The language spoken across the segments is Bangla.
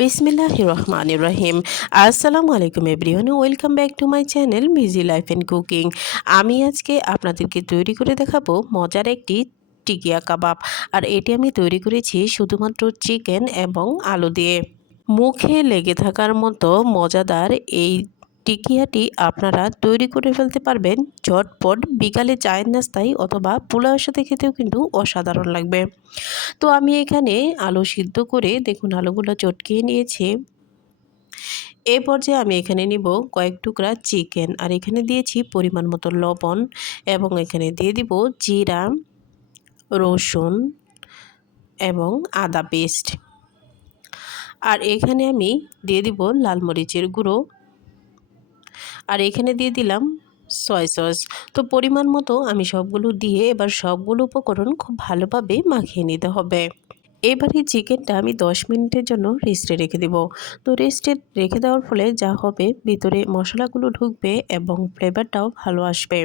বিসমিল্লাহ রহমান রহিম আসসালামু আলাইকুম everyone, welcome back to my channel busy life and cooking. আমি আজকে আপনাদেরকে তৈরি করে দেখাবো মজার একটি টিকিয়া কাবাব। আর এটি আমি তৈরি করেছি শুধুমাত্র চিকেন এবং আলু দিয়ে। মুখে লেগে থাকার মতো মজাদার এই টিকিয়াটি আপনারা তৈরি করে ফেলতে পারবেন। ঝটপট বিকালে চায়ের নাস্তায় অথবা পোলাওয়ের সাথে খেতেও কিন্তু অসাধারণ লাগবে। তো আমি এখানে আলু সিদ্ধ করে দেখুন আলুগুলো চটকিয়ে নিয়েছি। এই পর্যায়ে আমি এখানে নিব কয়েক টুকরা চিকেন আর এখানে দিয়েছি পরিমাণ মতো লবণ এবং এখানে দিয়ে দিব জিরা, রসুন এবং আদা পেস্ট। আর এখানে আমি দিয়ে দিব লাল মরিচের গুঁড়ো। আর এখানে দিয়ে দিলাম সয় সস তো পরিমাণ মতো আমি সবগুলো দিয়ে এবার সবগুলো উপকরণ খুব ভালোভাবে মাখিয়ে নিতে হবে। এবারে চিকেনটা আমি 10 মিনিটের জন্য রেস্টে রেখে দেব। তো রেস্টে রেখে দেওয়ার ফলে যা হবে, ভিতরে মশলাগুলো ঢুকবে এবং ফ্লেভারটাও ভালো আসবে।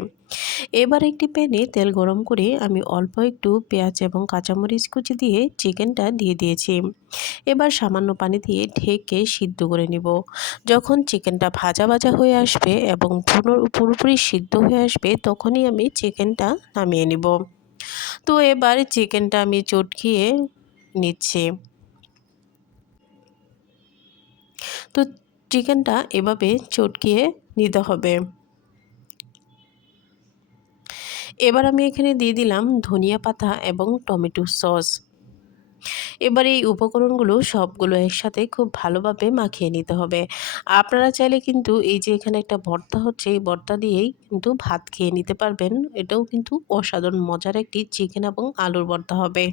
এবার একটি প্যানে তেল গরম করে আমি অল্প একটু পেঁয়াজ এবং কাঁচামরিচ কুচি দিয়ে চিকেনটা দিয়ে দিয়েছি। এবার সামান্য পানি দিয়ে ঢেকে সিদ্ধ করে নিব। যখন চিকেনটা ভাজা ভাজা হয়ে আসবে এবং পুরোপুরি সিদ্ধ হয়ে আসবে, তখনই আমি চিকেনটা নামিয়ে নিব। তো এবার চিকেনটা আমি চটকিয়ে নিচ্ছি। তো চিকেনটা এভাবে চটকিয়ে নিতে হবে। এবার আমি এখানে দিয়ে দিলাম ধনিয়া পাতা এবং টমেটো সস। এবার এই উপকরণগুলো সবগুলো একসাথে খুব ভালোভাবে মাখিয়ে নিতে হবে। আপনারা চাইলে কিন্তু এই যে এখানে একটা ভর্তা হচ্ছে, এই ভর্তা দিয়েই কিন্তু ভাত খেয়ে নিতে পারবেন। এটাও কিন্তু অসাধারণ, মজার একটি চিকেন এবং আলুর ভর্তা হবে।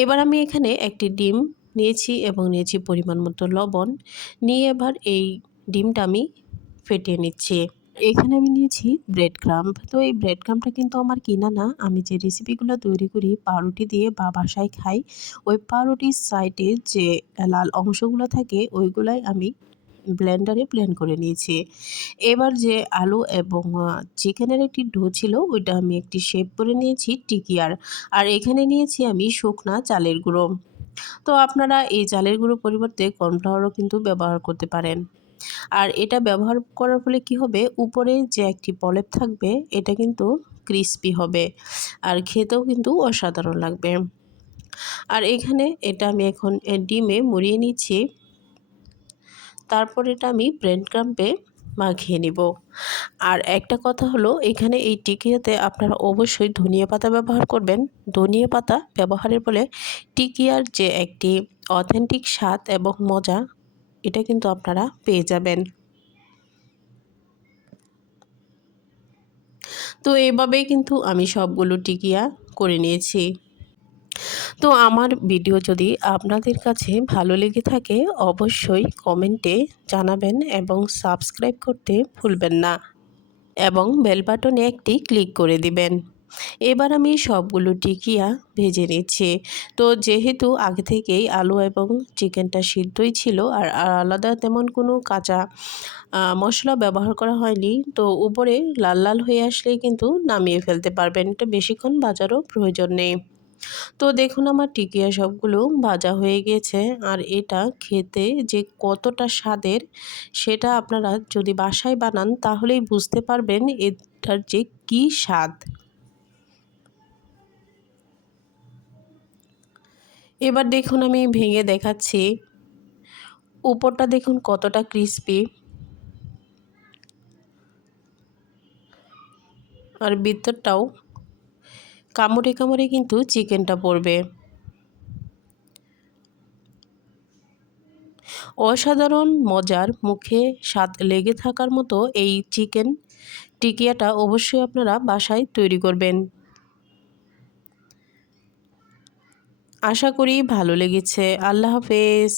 এবার আমি এখানে একটি ডিম নিয়েছি এবং নিয়েছি পরিমাণ মতো লবণ। নিয়ে এবার এই ডিমটা আমি ফেটিয়ে নিচ্ছি। এখানে আমি নিয়েছি ব্রেড ক্রাম্প তো এই ব্রেড ক্রাম্পটা কিন্তু আমার কিনা না। আমি যে রেসিপিগুলো তৈরি করি, পাউরুটি দিয়ে বা বাসায় খাই, ওই পাউরুটির সাইডে যে লাল অংশগুলো থাকে, ওইগুলাই আমি ব্লেন্ডারে ব্লেন্ড করে নিয়েছি। এবার যে আলু এবং চিকেনের একটি ডো ছিল, ওইটা আমি একটি শেপ করে নিয়েছি টিকিয়ার আর এখানে নিয়েছি আমি শুকনা চালের গুঁড়ো। তো আপনারা এই চালের গুঁড়ো পরিবর্তে কর্নফ্লাওয়ারও কিন্তু ব্যবহার করতে পারেন। আর এটা ব্যবহার করার ফলে কি হবে? উপরে যে একটি পলেপ থাকবে, এটা কিন্তু ক্রিস্পি হবে। আর খেতেও কিন্তু অসাধারণ লাগবে। আর এখানে এটা আমি এখন ডিমে মুড়িয়ে নিচ্ছি। তারপর এটা আমি ব্রেড ক্রাম্পে মাখিয়ে নিব। আর একটা কথা হলো, এখানে এই টিকিয়াতে আপনারা অবশ্যই ধনিয়া পাতা ব্যবহার করবেন। ধনিয়া পাতা ব্যবহারের ফলে টিকিয়ার যে একটি অথেন্টিক স্বাদ এবং মজা, এটা কিন্তু আপনারা পেয়ে যাবেন। তো এভাবেই কিন্তু আমি সবগুলো টিকিয়া করে নিয়েছি। তো আমার ভিডিও যদি আপনাদের কাছে ভালো লেগে থাকে, অবশ্যই কমেন্টে জানাবেন এবং সাবস্ক্রাইব করতে ভুলবেন না এবং বেল বাটনে একটি ক্লিক করে দিবেন। এবার আমি সবগুলো টিকিয়া ভেজে নিচ্ছি। তো যেহেতু আগে থেকেই আলু এবং চিকেনটা সিদ্ধই ছিল আর আলাদা তেমন কোনো কাঁচা মশলা ব্যবহার করা হয়নি, তো উপরে লাল লাল হয়ে আসলেই কিন্তু নামিয়ে ফেলতে পারবেন। এটা বেশিক্ষণ বাজারও প্রয়োজন নেই। তো দেখুন আমার টিকিয়া সবগুলো ভাজা হয়ে গেছে। আর এটা খেতে যে কতটা স্বাদের সেটা আপনারা যদি বাসায় বানান তাহলেই বুঝতে পারবেন এটার যে কী স্বাদ। এবার দেখুন আমি ভেঙে দেখাচ্ছি। উপরটা দেখুন কতটা ক্রিস্পি আর ভিতরটাও কামড়ে কামড়ে কিন্তু চিকেনটা পড়বে। অসাধারণ মজার মুখে স্বাদ লেগে থাকার মতো এই চিকেন টিকিয়াটা অবশ্যই আপনারা বাসায় তৈরি করবেন। আশা করি ভালো লেগেছে। আল্লাহ হাফেজ।